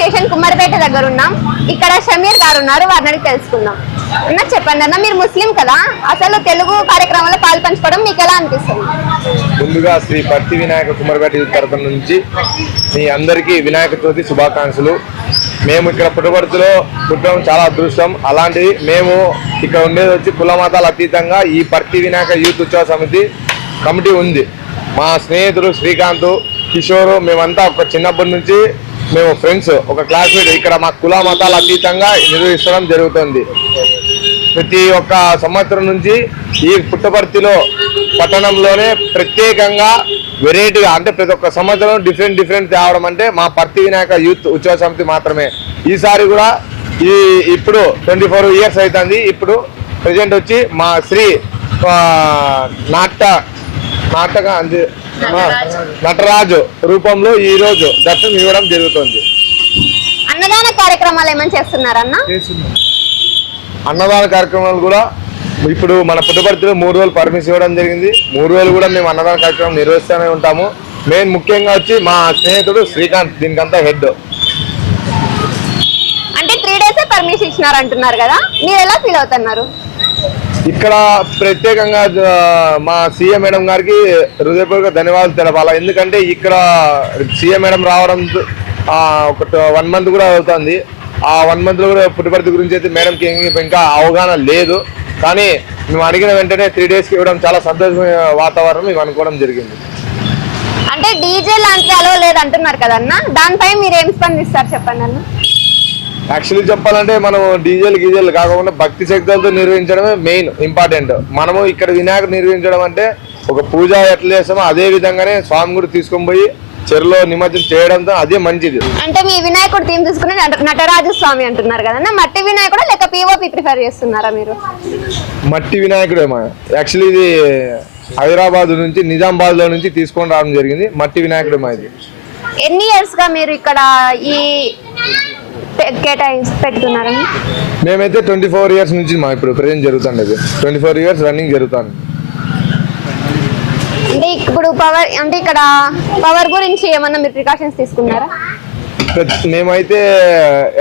Station Kummaripeta దగ్గర ఉన్నాం. ఇక్కడ షమీర్ గారు ఉన్నారు, వారిని అడిగి తెలుసుకుందాం. అన్న చెప్పండి అన్న, మీరు ముస్లిం కదా, అసలు తెలుగు కార్యక్రమంలో పాలు పంచుకోవడం మీకు ఎలా అనిపిస్తుంది? ముందుగా శ్రీ పత్తి వినాయక కుమ్మరిపేట తరఫున నుంచి మీ అందరికీ వినాయక చవితి శుభాకాంక్షలు. మేము ఇక్కడ పుట్టపర్తిలో పుట్టడం చాలా అదృష్టం. అలాంటిది మేము ఇక్కడ ఉండేది వచ్చి కుల మతాల అతీతంగా ఈ పత్తి వినాయక యూత్ ఉత్సవ సమితి కమిటీ ఉంది. మా స్నేహితులు శ్రీకాంత్, కిషోరు, మేమంతా ఒక చిన్నప్పటి నుంచి మేము ఫ్రెండ్స్, ఒక క్లాస్మేట్. ఇక్కడ మా కుల మతాల అతీతంగా నిర్వహించడం జరుగుతుంది. ప్రతి ఒక్క సంవత్సరం నుంచి ఈ పుట్టపర్తిలో పట్టణంలోనే ప్రత్యేకంగా వెరైటీగా, అంటే ప్రతి ఒక్క సంవత్సరం డిఫరెంట్ తేవడం అంటే మా పత్తి వినాయక యూత్ ఉత్సవ సమితి మాత్రమే. ఈసారి కూడా ఇప్పుడు 24 years అవుతుంది. ఇప్పుడు ప్రజెంట్ వచ్చి మా శ్రీ నటరాజు రూపంలో ఈ రోజు దర్శనం ఇవ్వడం జరుగుతుంది. అన్నదాన కార్యక్రమాలు ఏమైనా చేస్తున్నారన్న? అన్నదాన కార్యక్రమాలు కూడా ఇప్పుడు మన పుట్టపర్తిలో 3 రోజులు పర్మిషన్ ఇవ్వడం జరిగింది. 3 రోజులు కూడా మేము అన్నదాన కార్యక్రమం నిర్వహిస్తూనే ఉంటాము. మెయిన్ ముఖ్యంగా వచ్చి మా స్నేహితుడు శ్రీకాంత్ దీనికంతా హెడ్. అంటే 3 days పర్మిషన్ ఇచ్చినారు అంటున్నారు కదా, మీరు ఎలా ఫీల్ అవుతున్నారు? ఇక్కడ ప్రత్యేకంగా మా సీఎం మేడం గారికి హృదయపూర్వక ధన్యవాదాలు తెలపాలి. ఎందుకంటే ఇక్కడ సీఎం మేడం రావడం ఒక 1 month కూడా అవుతుంది. ఆ 1 month లో కూడా పుట్టపర్తి గురించి అయితే మేడంకి ఇంకా అవగాహన లేదు. కానీ మేము అడిగిన వెంటనే 3 days ఇవ్వడం చాలా సంతోషమైన వాతావరణం మేము అనుకోవడం జరిగింది. అంటే డీజే లాంటిది అలవ లేదు అంటున్నారు కదన్న, దానిపై మీరు ఏం స్పందిస్తారు చెప్పండి అన్న. యాక్చువల్లీ చెప్పాలంటే మనం గీజేలు కాకుండా భక్తి శక్తులతో నిర్వహించడమే మెయిన్ ఇంపార్టెంట్. మనము ఇక్కడ వినాయకుడు నిర్వహించడం అంటే ఒక పూజ ఎట్లా చేస్తామో అదే విధంగానే స్వామి కూడా తీసుకొని పోయి చెరువులో నిమజ్జనం చేయడంతో అదే మంచిది. అంటే మీ వినాయకుడు థీమ్ తీసుకుని నటరాజు స్వామి అంటున్నారు కదన్నా, మట్టి వినాయకుడు లేక పిఓపి ప్రిఫర్ చేస్తున్నారా మీరు? మట్టి వినాయకుడు యాక్చువల్లీ ఇది హైదరాబాద్ నుంచి నిజామాబాద్ లో నుంచి తీసుకొని రావడం జరిగింది. మట్టి వినాయకుడు మాది. ఎన్ని ఇయర్స్ గా మీరు ఇక్కడ ఈ పెట్టుకున్నారని? మేమైతే 24 years నుంచి మా ఇప్పుడు ప్రెజెంట్ జరుగుతుంది. 24 years రన్నింగ్ జరుగుతుంది. అంటే ఇప్పుడు పవర్, అంటే ఇక్కడ పవర్ గురించి ఏమన్నా మీరు ప్రికాషన్స్ తీసుకున్నారా? మేమైతే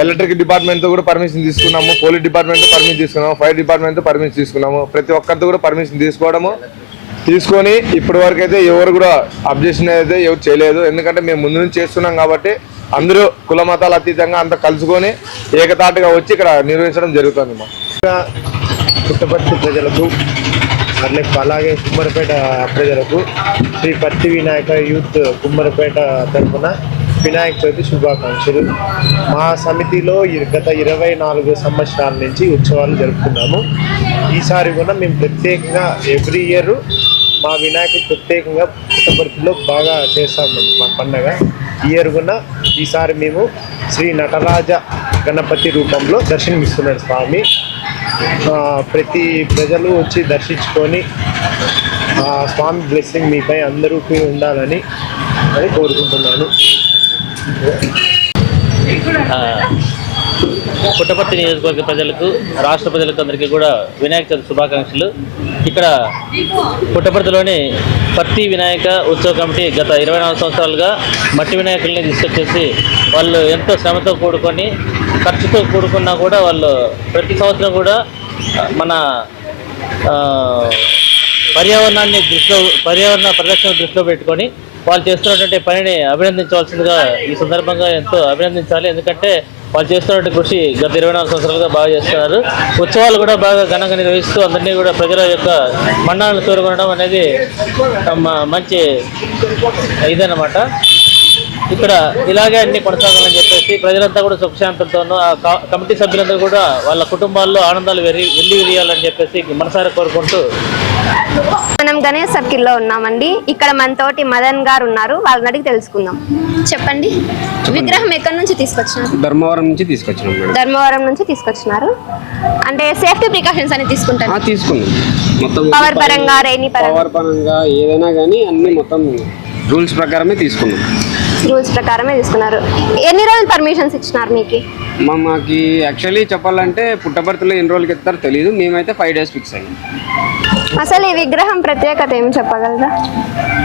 ఎలక్ట్రిక్ డిపార్ట్మెంట్ తో కూడా పర్మిషన్ తీసుకున్నాము, పోలీస్ డిపార్ట్మెంట్ తో పర్మిషన్ తీసుకున్నాము, ఫైర్ డిపార్ట్మెంట్ తో పర్మిషన్ తీసుకున్నాము. ప్రతి ఒక్కరితో కూడా పర్మిషన్ తీసుకొని ఇప్పటి వరకు అయితే ఎవరు కూడా అబ్జెక్షన్ అయితే ఎవరు చేయలేదు. ఎందుకంటే మేము ముందు నుంచి చేస్తున్నాం కాబట్టి అందరూ కుల మతాల అతీతంగా అంతా కలుసుకొని ఏకతాటిగా వచ్చి ఇక్కడ నిర్వహించడం జరుగుతుంది. మా పుట్టపర్తి ప్రజలకు అలాగే కుమ్మరిపేట ప్రజలకు శ్రీ పత్తి వినాయక యూత్ కుమ్మరిపేట తరఫున వినాయక చవితి శుభాకాంక్షలు. మా సమితిలో గత 24 సంవత్సరాల నుంచి ఉత్సవాలు జరుపుకున్నాము. ఈసారి కూడా మేము ప్రత్యేకంగా ఎవ్రీ ఇయర్ మా వినాయకుడు ప్రత్యేకంగా పుట్టపర్తిలో బాగా చేస్తాము మా పండగ. ఇయర్ కూడా ఈసారి మేము శ్రీ నటరాజ గణపతి రూపంలో దర్శనమిస్తున్నాడు స్వామి. ప్రతి ప్రజలు వచ్చి దర్శించుకొని స్వామి బ్లెస్సింగ్ మీపై అందరికీ ఉండాలని కోరుకుంటున్నాను. పుట్టపర్తి నియోజకవర్గ ప్రజలకు, రాష్ట్ర ప్రజలకు అందరికీ కూడా వినాయక చవితి శుభాకాంక్షలు. ఇక్కడ పుట్టపర్తిలోని పత్తి వినాయక ఉత్సవ కమిటీ గత 24 సంవత్సరాలుగా మట్టి వినాయకుల్ని తీసుకొచ్చేసి వాళ్ళు ఎంతో శ్రమతో కూడుకొని ఖర్చుతో కూడుకున్నా కూడా వాళ్ళు ప్రతి సంవత్సరం కూడా మన పర్యావరణ పరిరక్షణ దృష్టిలో పెట్టుకొని వాళ్ళు చేస్తున్నటువంటి పనిని అభినందించవలసిందిగా ఈ సందర్భంగా ఎంతో అభినందించాలి. ఎందుకంటే వాళ్ళు చేస్తున్నటువంటి కృషి గత 24 సంవత్సరాలుగా బాగా చేస్తున్నారు. ఉత్సవాలు కూడా బాగా ఘనంగా నిర్వహిస్తూ అందరినీ కూడా ప్రజల యొక్క మన్ననలు కోరుకోవడం అనేది మంచి ఇదన్నమాట. ఇక్కడ ఇలాగే అన్ని కొనసాగాలని చెప్పేసి ప్రజలంతా కూడా సుఖశాంతులతోనూ ఆ కమిటీ సభ్యులందరూ కూడా వాళ్ళ కుటుంబాల్లో ఆనందాలు వెల్లివిరియాలని చెప్పేసి మనసారా కోరుకుంటూ మనం గణేష్ సర్కిల్లో ఉన్నామండి. ఇక్కడ మనతోటి మదన్ గారు ఉన్నారు, వాళ్ళని అడిగి తెలుసుకుందాం. చెప్పండి, విగ్రహం ఎక్కడి నుంచి తీసుకొచ్చినారు? ధర్మవరం నుంచి తీసుకొచ్చినాం. ధర్మవరం నుంచి తీసుకొచ్చినారు. అంటే సేఫ్టీ ప్రికాషన్స్ అని తీసుకుంటారు? తీసుకున్నాం. మొత్తం పవర్ పరంగా, రైనీ పరంగా ఏదైనా కానీ అన్ని మొత్తం రూల్స్ ప్రకారమే తీసుకున్నాం. రూల్స్ ప్రకారమే తీసుకున్నారు. ఎన్ని రోజులు పర్మిషన్స్ ఇచ్చినారు మీకు? మాకు యాక్చువల్లీ చెప్పాలంటే పుట్టపర్తిలో ఎన్ని రోజులకి ఇస్తారో తెలియదు, మేమైతే 5 days ఫిక్స్ అయ్యాం. అసలు ఈ విగ్రహం ప్రత్యేకత ఏం చెప్పగలరా?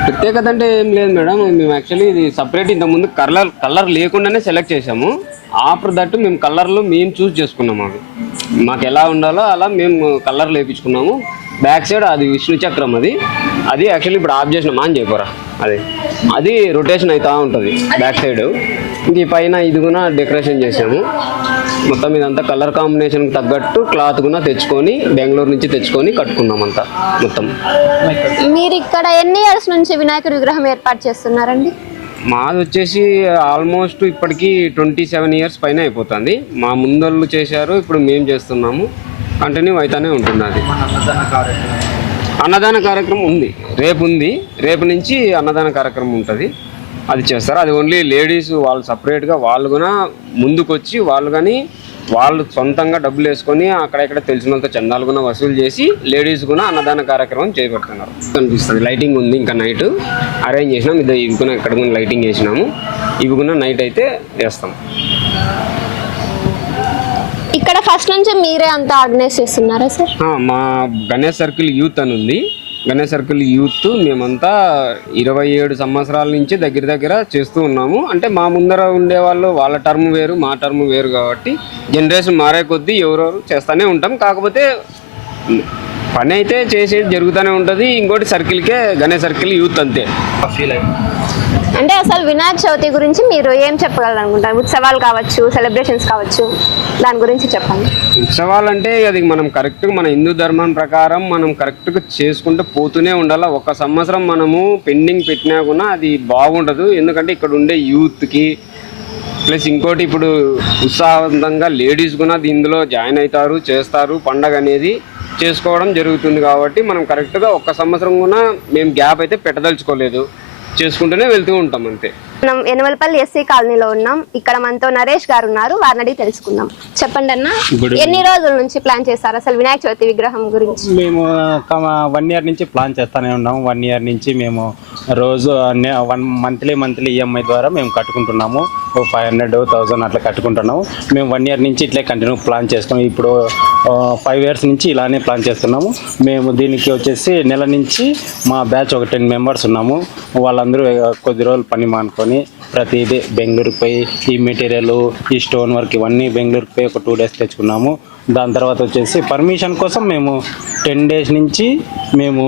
ప్రత్యేకత అంటే ఏం లేదు మేడం, మేము యాక్చువల్లీ ఇది సపరేట్ ఇంతకుముందు కలర్ లేకుండానే సెలెక్ట్ చేసాము. ఆఫ్టర్ దట్ మేము కలర్లు మేము చూస్ చేసుకున్నాము. అవి మాకు ఎలా ఉండాలో అలా మేము కలర్ లేపించుకున్నాము. బ్యాక్ సైడ్ అది విష్ణు చక్రం, అది యాక్చువల్లీ ఇప్పుడు ఆఫ్ చేసిన మాన్ చేయపోరా, అది రొటేషన్ అవుతూ ఉంటుంది బ్యాక్ సైడ్. ఇంక ఈ పైన ఇది కూడా డెకరేషన్ చేసాము. మొత్తం ఇదంతా కలర్ కాంబినేషన్కి తగ్గట్టు క్లాత్ కూడా తెచ్చుకొని బెంగళూరు నుంచి తెచ్చుకొని కట్టుకున్నాం అంతా మొత్తం. మీరు ఇక్కడ ఎన్ని ఇయర్స్ నుంచి వినాయకుడి విగ్రహం ఏర్పాటు చేస్తున్నారండి? మాది వచ్చేసి ఆల్మోస్ట్ ఇప్పటికి 27 years పైన అయిపోతుంది. మా ముందళ్ళు చేశారు, ఇప్పుడు మేము చేస్తున్నాము, కంటిన్యూ అవుతానే ఉంటుంది. అది అన్నదాన కార్యక్రమం ఉంది, రేపు నుంచి అన్నదాన కార్యక్రమం ఉంటుంది, అది చేస్తారు. అది ఓన్లీ లేడీస్ వాళ్ళు సపరేట్గా వాళ్ళు కూడా ముందుకొచ్చి వాళ్ళు సొంతంగా డబ్బులు వేసుకొని అక్కడెక్కడ తెలిసిన వాళ్ళతో చందాలు కూడా వసూలు చేసి లేడీస్ కూడా అన్నదాన కార్యక్రమం చేపడుతున్నారు. కనిపిస్తుంది లైటింగ్ ఉంది, ఇంకా నైట్ అరేంజ్ చేసినాం. ఇవి కూడా ఇక్కడ కూడా లైటింగ్ చేసినాము, ఇవి కూడా నైట్ అయితే వేస్తాం. ఇక్కడ ఫస్ట్ నుంచి మీరే అంతా ఆర్గనైజ్ చేస్తున్నారా సార్? మా గణేష్ సర్కిల్ యూత్ అని ఉంది. గణేష్ సర్కిల్ యూత్ మేమంతా 27 సంవత్సరాల నుంచి దగ్గర చేస్తూ ఉన్నాము. అంటే మా ముందర ఉండేవాళ్ళు వాళ్ళ టర్మ్ వేరు, మా టర్మ్ వేరు కాబట్టి జనరేషన్ మారే కొద్దీ ఎవరెవరు చేస్తూనే ఉంటాం. కాకపోతే పని అయితే చేసేది జరుగుతూనే ఉంటుంది. ఇంకోటి సర్కిల్కే గణేష్ సర్కిల్ యూత్ అంతే. అంటే అసలు వినాయక చవితి గురించి మీరు ఏం చెప్పగలరనుకుంటారు? ఉత్సవాలు కావచ్చు, సెలబ్రేషన్స్ కావచ్చు, దాని గురించి చెప్పండి. ఉత్సవాలు అంటే అది మనం కరెక్ట్గా మన హిందూ ధర్మం ప్రకారం మనం కరెక్ట్గా చేసుకుంటూ పోతూనే ఉండాలి. ఒక సంవత్సరం మనము పెండింగ్ పెట్టినా కూడా అది బాగుండదు. ఎందుకంటే ఇక్కడ ఉండే యూత్కి ప్లస్ ఇంకోటి ఇప్పుడు ఉత్సాహవంతంగా లేడీస్ కూడా ఇందులో జాయిన్ అవుతారు, చేస్తారు, పండగ అనేది చేసుకోవడం జరుగుతుంది. కాబట్టి మనం కరెక్ట్గా ఒక్క సంవత్సరం కూడా మేము గ్యాప్ అయితే పెట్టదలుచుకోలేదు, చేసుకుంటూనే వెళ్తూ ఉంటాం అంతే. మనం ఎనమలపల్లి ఎస్సీ కాలనీలో ఉన్నాం. ఇక్కడ మనతో నరేష్ గారు ఉన్నారు, వారిని అడిగి తెలుసుకుందాం. చెప్పండి అన్న, ఎన్ని రోజుల నుంచి ప్లాన్ చేస్తారు అసలు వినాయక చవితి విగ్రహం గురించి? మేము 1 year నుంచి ప్లాన్ చేస్తూనే ఉన్నాము. 1 year నుంచి మేము రోజు మంత్లీ ఈఎంఐ ద్వారా మేము కట్టుకుంటున్నాము. 500,000 అట్లా కట్టుకుంటున్నాము. మేము 1 year నుంచి ఇట్లే కంటిన్యూ ప్లాన్ చేస్తాము. ఇప్పుడు 5 years నుంచి ఇలానే ప్లాన్ చేస్తున్నాము. మేము దీనికి వచ్చేసి నెల నుంచి మా బ్యాచ్ ఒక 10 members ఉన్నాము. వాళ్ళందరూ కొద్ది రోజులు పని మానుకొని ప్రతిదీ బెంగళూరుకి పోయి ఈ మెటీరియల్, ఈ స్టోన్ వర్క్ ఇవన్నీ బెంగళూరుకి పోయి ఒక 2 days తెచ్చుకున్నాము. దాని తర్వాత వచ్చేసి పర్మిషన్ కోసం మేము 10 days నుంచి మేము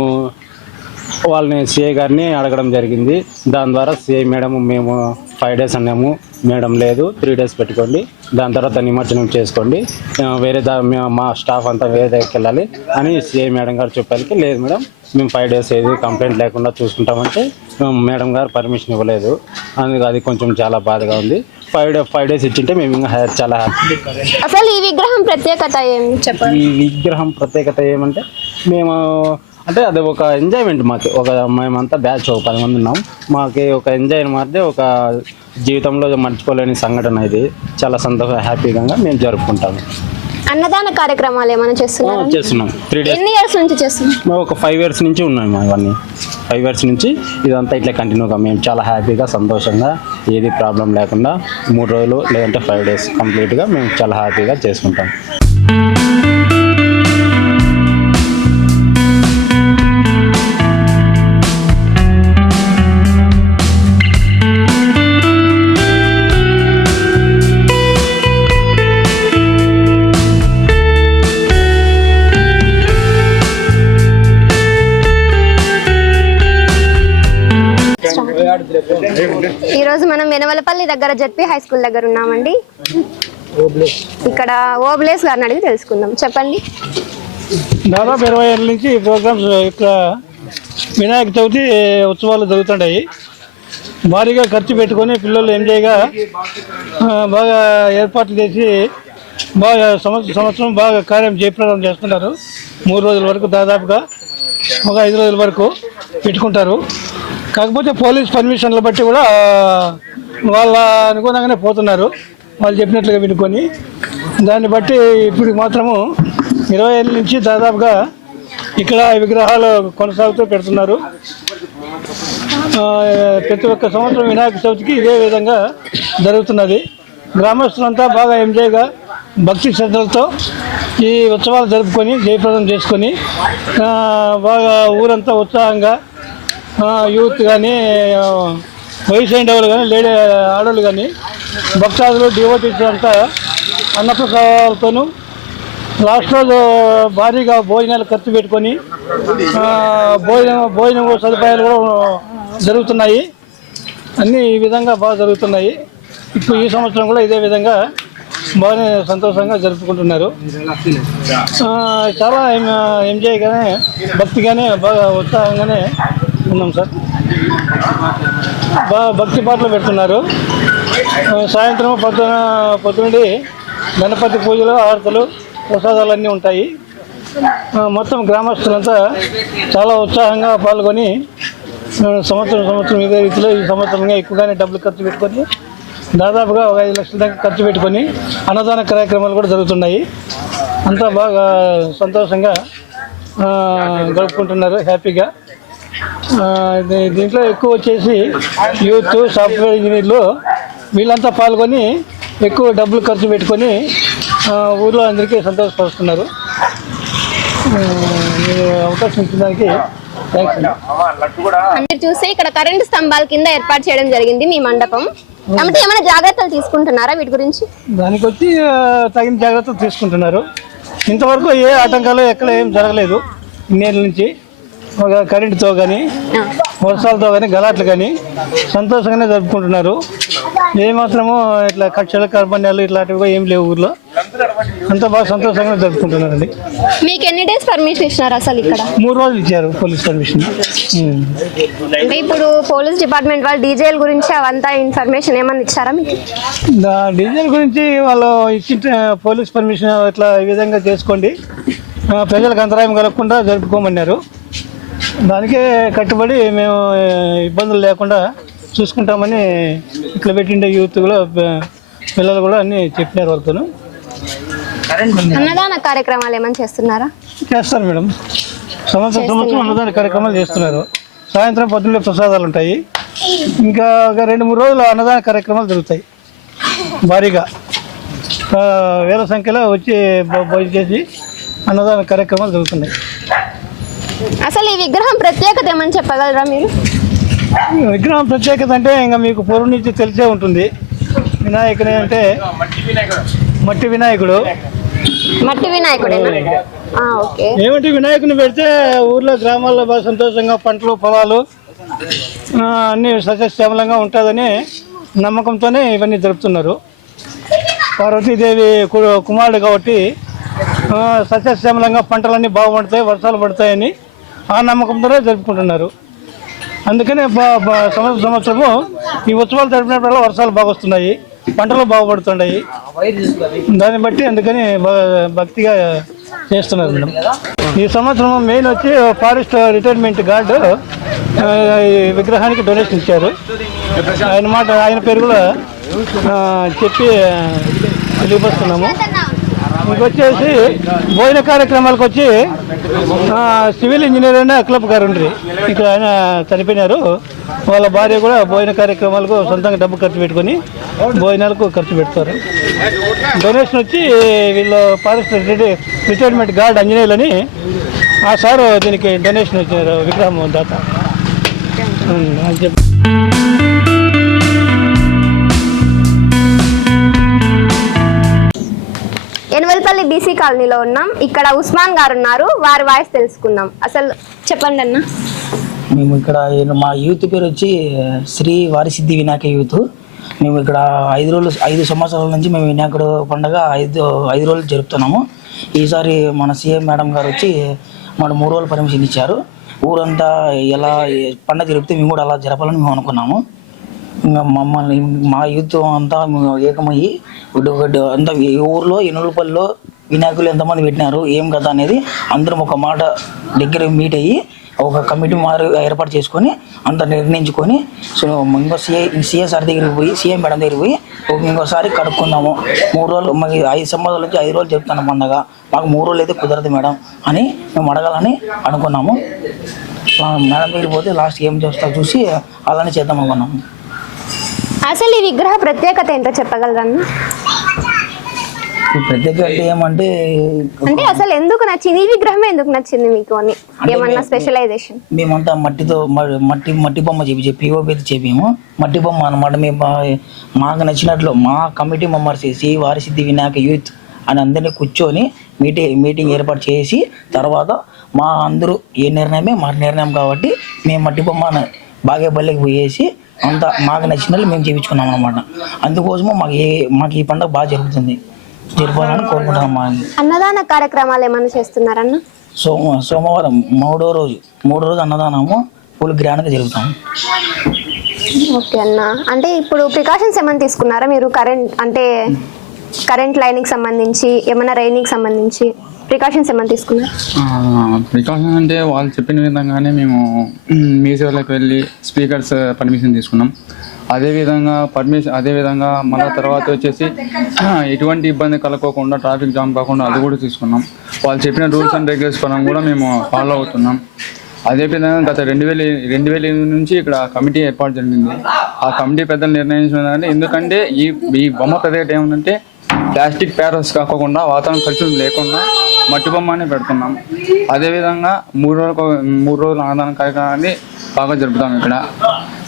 వాళ్ళని సిఐ గారిని అడగడం జరిగింది. దాని ద్వారా సిఐ మేడం మేము 5 days అన్నాము, మేడం లేదు 3 days పెట్టుకోండి, దాని తర్వాత నిమజ్జనం చేసుకోండి, వేరే మా స్టాఫ్ అంతా వేరే దగ్గరికి వెళ్ళాలి అని సిఐ మేడం గారు చెప్పాలి. లేదు మేడం మేము 5 days ఏది కంప్లైంట్ లేకుండా చూసుకుంటామంటే మేడం గారు పర్మిషన్ ఇవ్వలేదు. అందుకు అది కొంచెం చాలా బాధగా ఉంది. 5 days ఇచ్చింటే మేము ఇంకా చాలా హ్యాపీ. అసలు ఈ విగ్రహం ప్రత్యేకత ఏం చెప్పండి? ఈ విగ్రహం ప్రత్యేకత ఏమంటే మేము అంటే అది ఒక ఎంజాయ్మెంట్ మాకు. మేమంతా బ్యాచ్ 10 మంది ఉన్నాం. మాకు ఒక ఎంజాయ్ మారితే ఒక జీవితంలో మర్చిపోలేని సంఘటన. ఇది చాలా హ్యాపీగా మేము జరుపుకుంటాము. అన్నదాన కార్యక్రమాలు ఏమైనా చేస్తున్నాం? 3 days. ఎన్ని ఇయర్స్ నుంచి చేస్తున్నాం? ఒక 5 years నుంచి ఉన్నాము. ఇవన్నీ 5 years నుంచి ఇదంతా ఇట్లా కంటిన్యూగా మేము చాలా హ్యాపీగా సంతోషంగా ఏది ప్రాబ్లం లేకుండా 3 రోజులు లేదంటే 5 days కంప్లీట్గా మేము చాలా హ్యాపీగా చేసుకుంటాం. ఈ రోజు మనం ఎనమలపల్లి దగ్గర జెడ్పీ హై స్కూల్ దగ్గర ఉన్నామండి. ఇక్కడ ఓబ్లేస్ గారిని అడిగి తెలుసుకుందాం. చెప్పండి. దాదాపు 20 ఏళ్ళ నుంచి ఈ ప్రోగ్రామ్స్ ఇక్కడ వినాయక చవితి ఉత్సవాలు జరుగుతుంటాయి. భారీగా ఖర్చు పెట్టుకొని పిల్లలు ఎంజాయ్గా బాగా ఏర్పాట్లు చేసి బాగా సంవత్సరం బాగా కార్యం జయప్రదం చేస్తున్నారు. 3 రోజుల వరకు దాదాపుగా ఒక 5 రోజుల వరకు పెట్టుకుంటారు. కాకపోతే పోలీస్ పర్మిషన్లు బట్టి కూడా వాళ్ళ అనుగుణంగానే పోతున్నారు, వాళ్ళు చెప్పినట్లుగా వినుకొని. దాన్ని బట్టి ఇప్పుడు మాత్రము 20 ఏళ్ళ నుంచి దాదాపుగా ఇక్కడ విగ్రహాలు కొనసాగుతూ పెడుతున్నారు. ప్రతి ఒక్క సంవత్సరం వినాయక చవితికి ఇదే విధంగా జరుగుతున్నది. గ్రామస్తులంతా బాగా ఎంజాయ్గా భక్తి శ్రద్ధలతో ఈ ఉత్సవాలు జరుపుకొని జయప్రదం చేసుకొని బాగా ఊరంతా ఉత్సాహంగా యూత్ కానీ వయసు అయిన వాళ్ళు కానీ ఆడవాళ్ళు కానీ భక్తాదులు డివోటీస్ అంతా అన్నప్రసాదాలతోనూ లాస్ట్ రోజు భారీగా భోజనాలు ఖర్చు పెట్టుకొని భోజనం సదుపాయాలు కూడా జరుగుతున్నాయి. అన్నీ ఈ విధంగా బాగా జరుగుతున్నాయి. ఇప్పుడు ఈ సంవత్సరం కూడా ఇదే విధంగా బాగానే సంతోషంగా జరుపుకుంటున్నారు. చాలా ఎంజాయ్గానే భక్తిగానే బాగా ఉత్సాహంగానే ఉన్నాం సార్. బాగా భక్తి పాటలు పెడుతున్నారు. సాయంత్రం పొద్దునుండి గణపతి పూజలు ఆరతులు ప్రసాదాలు అన్నీ ఉంటాయి. మొత్తం గ్రామస్తులంతా చాలా ఉత్సాహంగా పాల్గొని సంవత్సరం ఇదే రీతిలో ఈ సంవత్సరంగా ఎక్కువగానే డబ్బులు ఖర్చు పెట్టుకొని దాదాపుగా ఒక 5 లక్షల దాకా ఖర్చు పెట్టుకొని అన్నదాన కార్యక్రమాలు కూడా జరుగుతున్నాయి. అంతా బాగా సంతోషంగా గడుపుకుంటున్నారు హ్యాపీగా. దీంట్లో ఎక్కువ వచ్చేసి యూత్, సాఫ్ట్వేర్ ఇంజనీర్లు వీళ్ళంతా పాల్గొని ఎక్కువ డబ్బులు ఖర్చు పెట్టుకొని ఊళ్ళో అందరికీ సంతోషపరుస్తున్నారు. అవకాశం ఇచ్చిన దానికి థ్యాంక్స్ అండి. మీరు చూస్తే ఇక్కడ కరెంటు స్తంభాల కింద ఏర్పాటు చేయడం జరిగింది మీ మండపం. కాబట్టి ఏమైనా జాగ్రత్తలు తీసుకుంటున్నారా వీటి గురించి? దానికి వచ్చి తగిన జాగ్రత్తలు తీసుకుంటున్నారు. ఇంతవరకు ఏ ఆటంకాలు ఎక్కడ ఏం జరగలేదు. ఇన్నేళ్ళ నుంచి ఒక కరెంటుతో కానీ వర్షాలతో కానీ గలాట్లు కానీ సంతోషంగానే జరుపుకుంటున్నారు. ఏమాత్రము ఇట్లా కక్షలు కార్బన్యాలు ఇట్లాంటివి ఏం లేవు ఊర్లో. అంతా బాగా సంతోషంగా జరుపుకుంటున్నారండి. మీకు ఎన్ని డేస్ పర్మిషన్ ఇచ్చినారు అసలు ఇక్కడ? 3 రోజులు ఇచ్చారు పోలీస్ పర్మిషన్. అంటే ఇప్పుడు పోలీస్ డిపార్ట్మెంట్ వాళ్ళు డీజేల గురించి అవంతా ఇన్ఫర్మేషన్ ఏమన్నా ఇచ్చారా మీకు? డీజేల గురించి వాళ్ళు ఇచ్చిన పోలీస్ పర్మిషన్ ఇట్లా ఈ విధంగా చేసుకోండి, ప్రజలకు అంతరాయం కలగకుండా జరుపుకోమన్నారు. దానికే కట్టుబడి మేము ఇబ్బందులు లేకుండా చూసుకుంటామని ఇట్లా పెట్టిండే యూత్ కూడా పిల్లలు కూడా అన్నీ చెప్పినారు వాళ్ళతో. అన్నదాన కార్యక్రమాలు ఏమైనా చేస్తున్నారా? చేస్తారు మేడం. సంవత్సరం అన్నదాన కార్యక్రమాలు చేస్తున్నారు. సాయంత్రం పొద్దున్నే ప్రసాదాలు ఉంటాయి. ఇంకా ఒక 2-3 రోజులు అన్నదాన కార్యక్రమాలు జరుగుతాయి భారీగా. వేల సంఖ్యలో వచ్చి భోజనం చేసి అన్నదాన కార్యక్రమాలు జరుగుతున్నాయి. అసలు ఈ విగ్రహం ప్రత్యేకత ఏమని చెప్పగలరా మీరు? విగ్రహం ప్రత్యేకత అంటే ఇంకా మీకు పూర్వం నుంచి తెలిసే ఉంటుంది. వినాయకుని అంటే మట్టి వినాయకుడు. మట్టి వినాయకుడేనా? ఓకే. ఏమిటి వినాయకుని పెడితే ఊర్లో గ్రామాల్లో బాగా సంతోషంగా పంటలు పొలాలు అన్నీ సస్యశ్యామలంగా ఉంటుందని నమ్మకంతోనే ఇవన్నీ జరుపుతున్నారు. పార్వతీదేవి కుమారుడు కాబట్టి సస్యశ్యామలంగా పంటలన్నీ బాగుపడతాయి, వర్షాలు పడతాయని ఆ నమ్మకంతోనే జరుపుకుంటున్నారు. అందుకనే సంవత్సరము ఈ ఉత్సవాలు జరిపినప్పుడల్లా వర్షాలు బాగా వస్తున్నాయి, పంటలు బాగుపడుతున్నాయి. దాన్ని బట్టి అందుకని భక్తిగా చేస్తున్నారు మేడం. ఈ సంవత్సరం మెయిన్ వచ్చి ఫారెస్ట్ రిటైర్మెంట్ గార్డు ఈ విగ్రహానికి డొనేషన్ ఇచ్చారు. ఆయన పేరు కూడా చెప్పి తెలియపరుస్తున్నాము. ఇంకొచ్చేసి భోజన కార్యక్రమాలకు వచ్చి సివిల్ ఇంజనీర్ అయిన అక్లప్ గారు ఉండ్రి ఇక్కడ ఆయన చనిపోయినారు. వాళ్ళ భార్య కూడా భోజన కార్యక్రమాలకు సొంతంగా డబ్బు ఖర్చు పెట్టుకొని భోజనాలకు ఖర్చు పెడతారు. డొనేషన్ వచ్చి వీళ్ళు ఫారెస్ట్ రిటైర్మెంట్ గార్డ్ ఆంజనేయులని ఆ సారు దీనికి డొనేషన్ ఇచ్చారు విగ్రహం దాత అని చెప్పి. ఎనవల్పల్లి బీసీ కాలనీలో ఉన్నాం. ఇక్కడ ఉస్మాన్ గారు ఉన్నారు, వారి వాయిస్ తెలుసుకుందాం. అసలు చెప్పండి అన్న. మేము ఇక్కడ మా యూత్ పేరు వచ్చి శ్రీ వారిసిద్ధి వినాయక యూత్. మేము ఇక్కడ 5 సంవత్సరాల నుంచి మేము వినాయకుడు పండుగ 5 రోజులు జరుపుతున్నాము. ఈసారి మన సీఎం మేడం గారు వచ్చి మన 3 రోజులు పర్మిషన్ ఇచ్చారు. ఊరంతా ఎలా పండుగ జరిపితే మేము కూడా అలా జరపాలని మేము అనుకున్నాము. ఇంకా మమ్మల్ని మా యూత్ అంతా ఏకమయ్యి అంతా ఈ ఊర్లో ఎనులపల్లిలో వినాయకులు ఎంతమంది పెట్టినారు ఏం కదా అనేది అందరం ఒక మాట దగ్గర మీట్ అయ్యి ఒక కమిటీ ఏర్పాటు చేసుకొని అంత నిర్ణయించుకొని సో ఇంకో సీఎం సార్ దగ్గరికి పోయి సీఎం మేడం దగ్గరికి పోయి ఇంకోసారి కడుక్కుందాము. 3 రోజులు మాకు 5 సంవత్సరాల నుంచి 5 రోజులు చెప్తాను పండగ, మాకు 3 రోజులు అయితే కుదరదు మేడం అని మేము అడగాలని అనుకున్నాము. మేడం వెళ్ళిపోతే లాస్ట్ ఏం చేస్తా చూసి అలానే చేద్దాం అనుకున్నాము. అసలు ఈ విగ్రహ ప్రత్యేకత ఏంటో చెప్పగలరన్న? ప్రత్యేక అంటే ఏమంటే అంటే అసలు ఎందుకు నచ్చింది ఈ విగ్రహమే, ఎందుకు నచ్చింది మీకు అని ఏమన్నా స్పెషలైజేషన్? మేమంతా మట్టితో మట్టి బొమ్మ పిఓపి చేపాము. మట్టి బొమ్మ అనమాట. మేము మాకు నచ్చినట్లు మా committee members Shri Varasiddhi Vinayaka youth అని అందరినీ కూర్చొని మీటింగ్ ఏర్పాటు చేసి తర్వాత మా అందరూ ఏ నిర్ణయమే మా నిర్ణయం కాబట్టి మేము మట్టి బొమ్మ బాగేపల్లికి పోయేసి అంతా మాకు నచ్చినట్లు మేము చేయించుకున్నాం అనమాట. అందుకోసము మాకు ఈ పండుగ బాగా జరుపుకోవాలని కోరుకుంటున్నాం. అన్నదాన కార్యక్రమాలు ఏమైనా చేస్తున్నారన్న? సోమవారం మూడో రోజు అన్నదానము ఫుల్ గ్రాండ్గా జరుగుతాము. ఓకే అన్న, అంటే ఇప్పుడు ప్రికాషన్స్ ఏమైనా తీసుకున్నారా మీరు? కరెంట్ లైన్కి సంబంధించి ఏమైనా రైనింగ్కి సంబంధించి ప్రికాషన్స్ ఏమైనా తీసుకున్నారా? ప్రికాషన్స్ అంటే వాళ్ళు చెప్పిన విధంగానే మేము మీసేవలోకి వెళ్ళి స్పీకర్స్ పర్మిషన్ తీసుకున్నాం. అదేవిధంగా మళ్ళీ తర్వాత వచ్చేసి ఎటువంటి ఇబ్బంది కలగకుండా ట్రాఫిక్ జామ్ కాకుండా అది కూడా తీసుకున్నాం. వాళ్ళు చెప్పిన రూల్స్ అండ్ రెగ్యులేషన్స్ పరంగా కూడా మేము ఫాలో అవుతున్నాం. అదేవిధంగా గత 2000 నుంచి ఇక్కడ కమిటీ ఏర్పాటు జరిగింది. ఆ కమిటీ పెద్దలు నిర్ణయించిందంటే ఎందుకంటే ఈ బొమ్మ ప్రత్యేకత ఏమంటే ప్లాస్టిక్ ప్యారల్స్ కాకుండా వాతావరణ పరిస్థితులు లేకుండా మట్టి బొమ్మనే పెడుతున్నాం. అదేవిధంగా 3 రోజుల అన్నదాన కార్యక్రమాన్ని బాగా జరుపుతాం. ఇక్కడ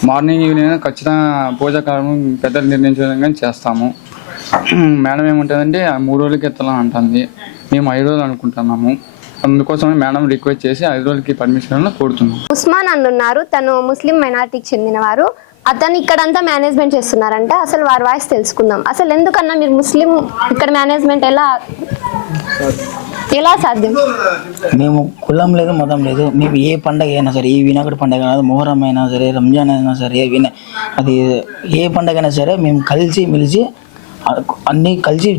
మార్నింగ్ ఈవినింగ్ ఖచ్చితంగా పూజా కార్యక్రమం పెద్దలు నిర్ణయించే విధంగా చేస్తాము. మేడం ఏముంటుందంటే 3 రోజులకి ఎత్తాలని అంటుంది, మేము 5 రోజులు అనుకుంటున్నాము. అందుకోసమే మేడం రిక్వెస్ట్ చేసి 5 రోజులకి పర్మిషన్ కోరుతున్నాం. ఉస్మాన్ అన్నారు, తను ముస్లిం మైనారిటీకి చెందినవారు. అతను ఇక్కడంతా మేనేజ్మెంట్ చేస్తున్నారంట. అసలు వారి వాయిస్ తెలుసుకుందాం. అసలు ఎందుకన్నా మీరు ముస్లిం ఇక్కడ మేనేజ్మెంట్ ఎలా సాధ్యం? మేము కులం లేదు, మతం లేదు. మేము ఏ పండగ అయినా సరే, ఈ వినాయకుడి పండుగ అయినా, మొహరం అయినా సరే, రంజాన్ అయినా సరే, అది ఏ పండగ అయినా సరే మేము కలిసి మెలిసి అన్నీ కలిసి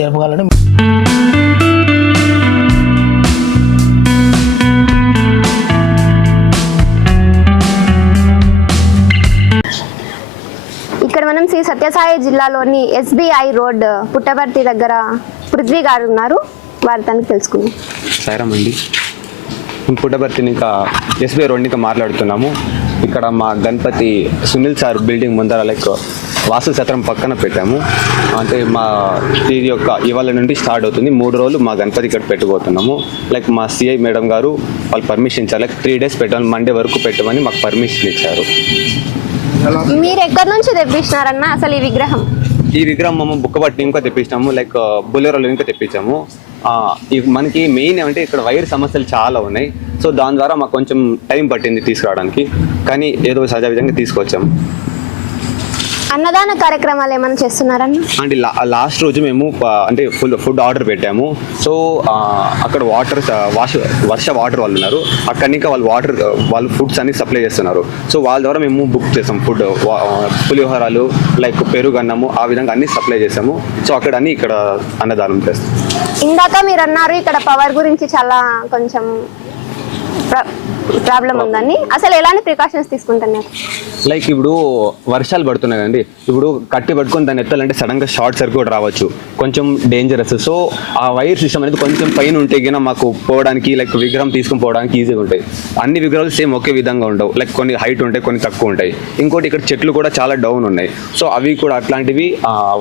జరపగలని. ఇక్కడ మనం శ్రీ సత్యసాయి జిల్లాలోని SBI రోడ్ పుట్టపర్తి దగ్గర పృథ్వీ గారు ఉన్నారు, వారి తనకు తెలుసుకుందాం. సాయిరామ్ అండి, పుట్టపర్తి ఇంకా SBI రోడ్ ఇంకా మాట్లాడుతున్నాము. ఇక్కడ మా గణపతి సునీల్ సార్ బిల్డింగ్ ముందర వాసు సత్రం పక్కన పెట్టాము. అంటే ఇది ఇవాళ నుండి స్టార్ట్ అవుతుంది. 3 రోజులు మా గణపతి ఇక్కడ పెట్టుకోతున్నాము. మా CI మేడం గారు వాళ్ళు పర్మిషన్ ఇచ్చారు. 3 days పెట్టాలి, మండే వరకు పెట్టమని మాకు పర్మిషన్ ఇచ్చారు. మీరు ఎక్కడి నుంచి తెప్పించినారన్న అసలు ఈ విగ్రహం? ఈ విగ్రహం మేము బుక్కపట్టి ఇంకా తెప్పించాము, బుల్లెరోలో ఇంకా తెప్పించాము. మనకి మెయిన్ ఏమంటే ఇక్కడ వైర్ సమస్యలు చాలా ఉన్నాయి. సో దాని ద్వారా మాకు కొంచెం టైం పట్టింది తీసుకురావడానికి, కానీ ఏదో సహజ విధంగా తీసుకొచ్చాము. అన్నదాన కార్యక్రమాలు ఏమైనా చేస్తున్నారన్న? అంటే లాస్ట్ రోజు మేము అంటే ఫుడ్ ఆర్డర్ పెట్టాము. సో అక్కడ వర్ష వాటర్ వాళ్ళు ఉన్నారు. అక్కడి నుంచి వాళ్ళు ఫుడ్స్ అన్ని సప్లై చేస్తున్నారు. సో వాళ్ళ ద్వారా మేము బుక్ చేసాం ఫుడ్, పులిహోరాలు పెరుగు అన్నము, ఆ విధంగా అన్ని సప్లై చేసాము. సో అక్కడ అన్ని ఇక్కడ అన్నదానం చేస్తాం. ఇందాక మీరు అన్నారు ఇక్కడ పవర్ గురించి చాలా కొంచెం ప్రాబ్లం ఉందని. అసలు ఎలాంటి ప్రికాషన్స్ తీసుకుంటున్నారు? ఇప్పుడు వర్షాలు పడుతున్నాయి కదండి, ఇప్పుడు కట్టి పట్టుకొని దాన్ని ఎత్తాలంటే సడన్ గా షార్ట్ సర్క్యూట్ రావచ్చు, కొంచెం డేంజరస్. సో ఆ వైర్ సిస్టమ్ అనేది కొంచెం పైన ఉంటే గిన మాకు పోవడానికి విగ్రహం తీసుకుని పోవడానికి ఈజీగా ఉంటాయి. అన్ని విగ్రహాలు సేమ్ ఒకే విధంగా ఉండవు. కొన్ని హైట్ ఉంటాయి, కొన్ని తక్కువ ఉంటాయి. ఇంకోటి ఇక్కడ చెట్లు కూడా చాలా డౌన్ ఉన్నాయి. సో అవి కూడా అట్లాంటివి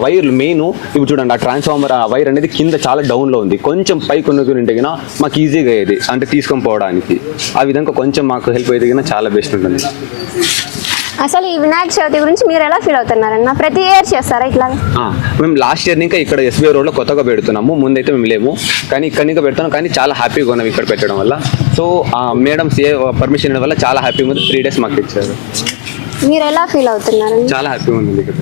వైర్లు మెయిన్. ఇప్పుడు చూడండి, ఆ ట్రాన్స్ఫార్మర్ ఆ వైర్ అనేది కింద చాలా డౌన్ లో ఉంది. కొంచెం పైకి ఉన్నది గిన మాకు ఈజీగా అయ్యేది, అంటే తీసుకొని పోవడానికి. ఆ విధంగా కొంచెం మాకు హెల్ప్ అయితే గిన చాలా బెస్ట్ ఉంటుంది. అసలు ఈ వినాయక చవితి గురించి మీరు ఎలా ఫీల్ అవుతున్నారన్న? ప్రతి ఇయర్ చేస్తారా ఇట్లా? మేము లాస్ట్ ఇయర్ ఇంకా ఇక్కడ SBI రోడ్ లో కొత్తగా పెడుతున్నాము. ముందైతే మేము లేము, కానీ ఇక్కడ ఇంకా పెడుతున్నాం. కానీ చాలా హ్యాపీగా ఉన్నాం ఇక్కడ పెట్టడం వల్ల. సో మేడం CA పర్మిషన్ ఇవ్వడం వల్ల చాలా హ్యాపీగా ఉంది. 3 days మాకు ఇచ్చారు. మీరు ఎలా ఫీల్ అవుతున్నారు? చాలా హ్యాపీగా ఉంది ఇక్కడ.